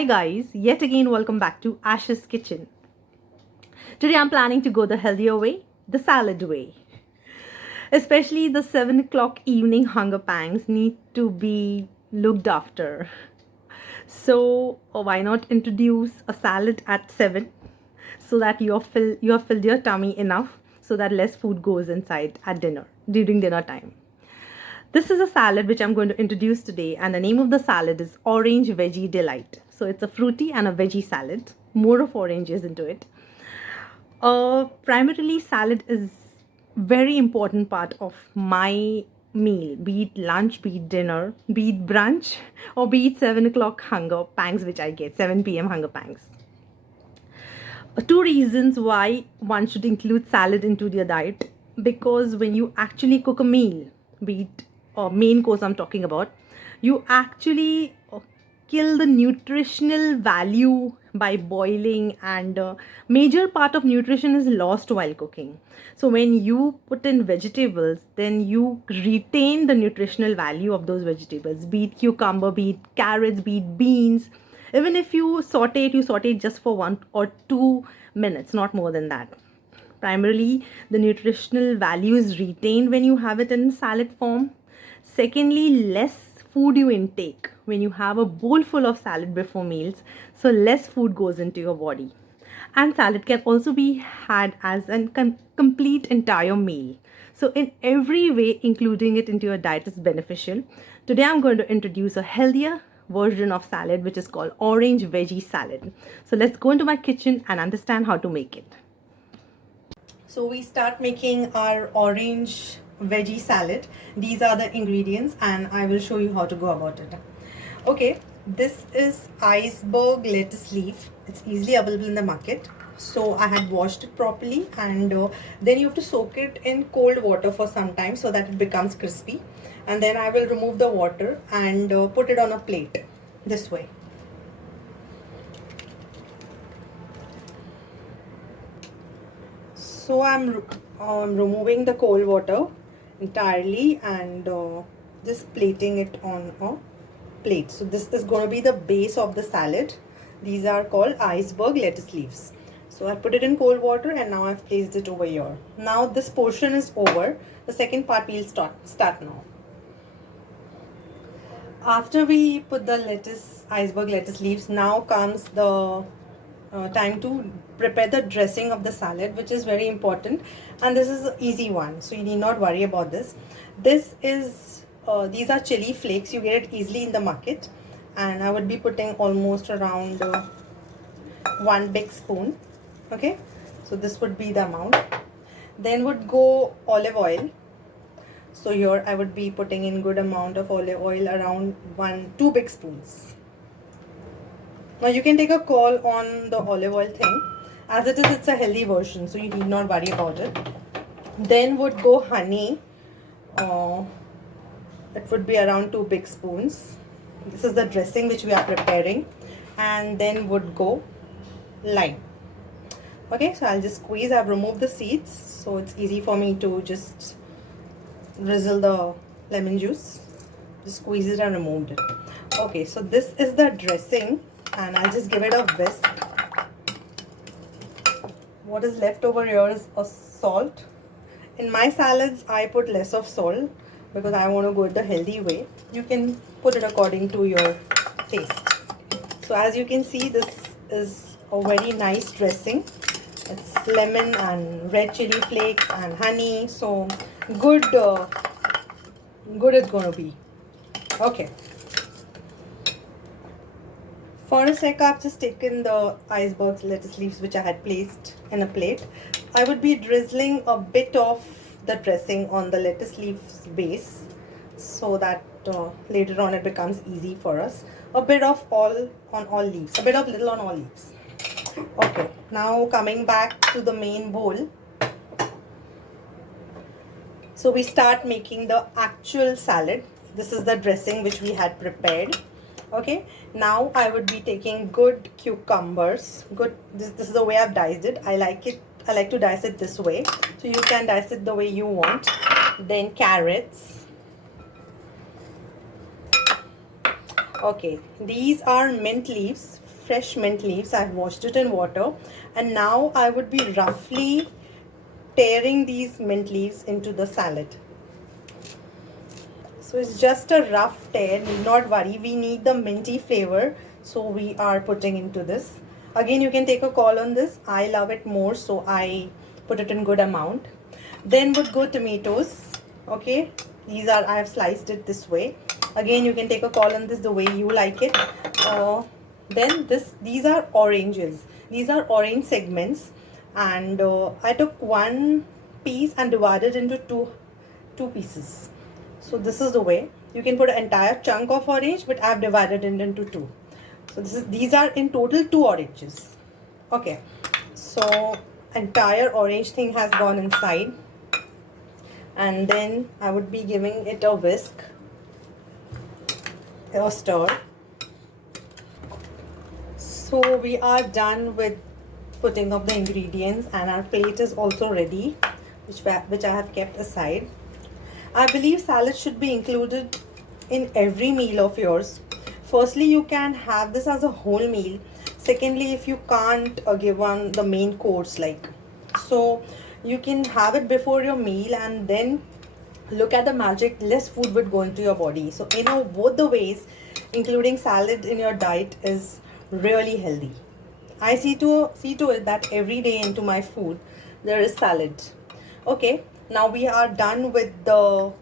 Hi guys, yet again welcome back to Ash's Kitchen. Today I'm planning to go the healthier way, the salad way. Especially the 7 o'clock evening hunger pangs need to be looked after. So why not introduce a salad at 7 so that you have filled your tummy enough so that less food goes inside at dinner during dinner time. This is a salad which I'm going to introduce today, and the name of the salad is Orange Veggie Delight. So it's a fruity and a veggie salad, more of oranges into it. Primarily, salad is very important part of my meal, be it lunch, be it dinner, be it brunch, or be it 7 o'clock hunger pangs, which I get 7 p.m. hunger pangs. Two reasons why one should include salad into their diet, because when you actually cook a meal, be it a main course I'm talking about, you actually kill the nutritional value by boiling, and major part of nutrition is lost while cooking. So when you put in vegetables, then you retain the nutritional value of those vegetables, be it cucumber, be it carrots, be it beans. Even if you saute it just for 1 or 2 minutes, not more than that. Primarily, the nutritional value is retained when you have it in salad form. Secondly, less food you intake when you have a bowl full of salad before meals, so less food goes into your body. And salad can also be had as a complete entire meal. So, in every way, including it into your diet is beneficial. Today, I'm going to introduce a healthier version of salad which is called orange veggie salad. So, let's go into my kitchen and understand how to make it. So we start making our orange veggie salad. These are the ingredients and I will show you how to go about it. Okay, this is iceberg lettuce leaf. It's easily available in the market. So I had washed it properly, and then you have to soak it in cold water for some time so that it becomes crispy. And then I will remove the water and put it on a plate this way. So I'm removing the cold water entirely and just plating it on a plate. So this is going to be the base of the salad. These are called iceberg lettuce leaves. So I put it in cold water and now I've placed it over here. Now this portion is over. The second part we'll start now. After we put the iceberg lettuce leaves, now comes the time to prepare the dressing of the salad, which is very important, and this is an easy one, so you need not worry about this. This is these are chili flakes. You get it easily in the market, and I would be putting almost around 1 big spoon. Okay, so this would be the amount. Then would go olive oil. So here I would be putting in good amount of olive oil, around 2 big spoons. Now you can take a call on the olive oil thing. As it is, it's a healthy version, so you need not worry about it. Then would go honey. It would be around 2 big spoons. This is the dressing which we are preparing. And then would go lime. Okay, so I'll just squeeze. I've removed the seeds, so it's easy for me to just drizzle the lemon juice. Just squeeze it and removed it. Okay, so this is the dressing, and I'll just give it a whisk. What is left over here is a salt. In my salads, I put less of salt because I want to go the healthy way. You can put it according to your taste. So as you can see, this is a very nice dressing. It's lemon and red chili flakes and honey. So good it's going to be. Okay. For a sec, I've just taken the iceberg lettuce leaves which I had placed in a plate. I would be drizzling a bit of the dressing on the lettuce leaves base so that later on it becomes easy for us. A bit of all on all leaves, a bit of little on all leaves. Okay, now coming back to the main bowl. So we start making the actual salad. This is the dressing which we had prepared. Okay, now I would be taking good cucumbers. This is the way I've diced it. I like to dice it this way, so you can dice it the way you want. Then carrots. Okay, these are mint leaves, fresh mint leaves. I've washed it in water, and now I would be roughly tearing these mint leaves into the salad. So it's just a rough tear, need not worry. We need the minty flavor, so we are putting into this. Again, you can take a call on this. I love it more, so I put it in good amount. Then would go tomatoes. Okay, these are, I have sliced it this way. Again, you can take a call on this the way you like it. Then these are oranges. These are orange segments, and I took one piece and divided into two pieces. So this is the way. You can put an entire chunk of orange, but I have divided it into two. So these are in total 2 oranges. Okay, so entire orange thing has gone inside, and then I would be giving it a whisk, a stir. So we are done with putting up the ingredients, and our plate is also ready, which I have kept aside. I believe salad should be included in every meal of yours. Firstly, you can have this as a whole meal. Secondly, if you can't give on the main course, like, so you can have it before your meal, and then look at the magic, less food would go into your body. So both the ways, including salad in your diet is really healthy. I see to it that every day into my food there is salad. Okay, now we are done with the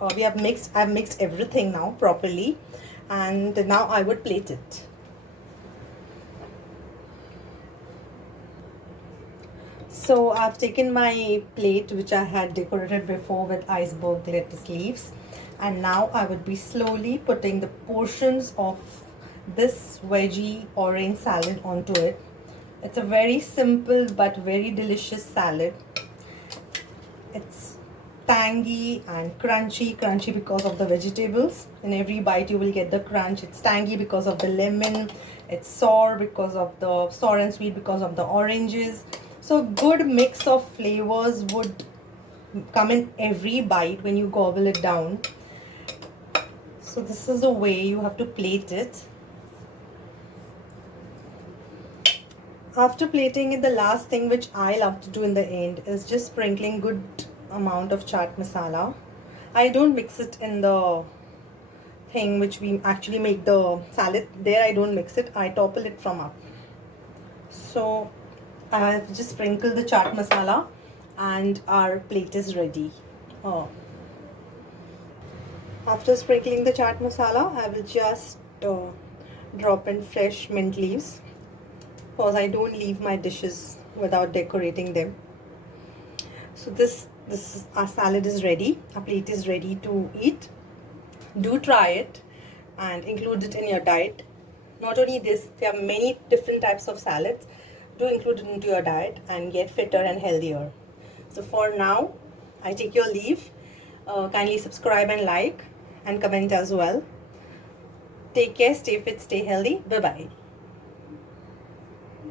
I've mixed everything now properly, and now I would plate it. So I've taken my plate, which I had decorated before with iceberg lettuce leaves, and now I would be slowly putting the portions of this veggie orange salad onto it. It's a very simple but very delicious salad. It's tangy and crunchy because of the vegetables. In every bite you will get the crunch. It's tangy because of the lemon. It's sour and sweet because of the oranges. So good mix of flavors would come in every bite when you gobble it down. So this is the way you have to plate it. After plating it, the last thing which I love to do in the end is just sprinkling good amount of chaat masala. I don't mix it in the thing which we actually make the salad. There I don't mix it. I topple it from up. So I have just sprinkled the chaat masala, and our plate is ready. After sprinkling the chaat masala, I will just drop in fresh mint leaves, because I don't leave my dishes without decorating them. So this is, our salad is ready. Our plate is ready to eat. Do try it and include it in your diet. Not only this, there are many different types of salads. Do include it into your diet and get fitter and healthier. So for now, I take your leave. Kindly subscribe and like and comment as well. Take care, stay fit, stay healthy. Bye bye.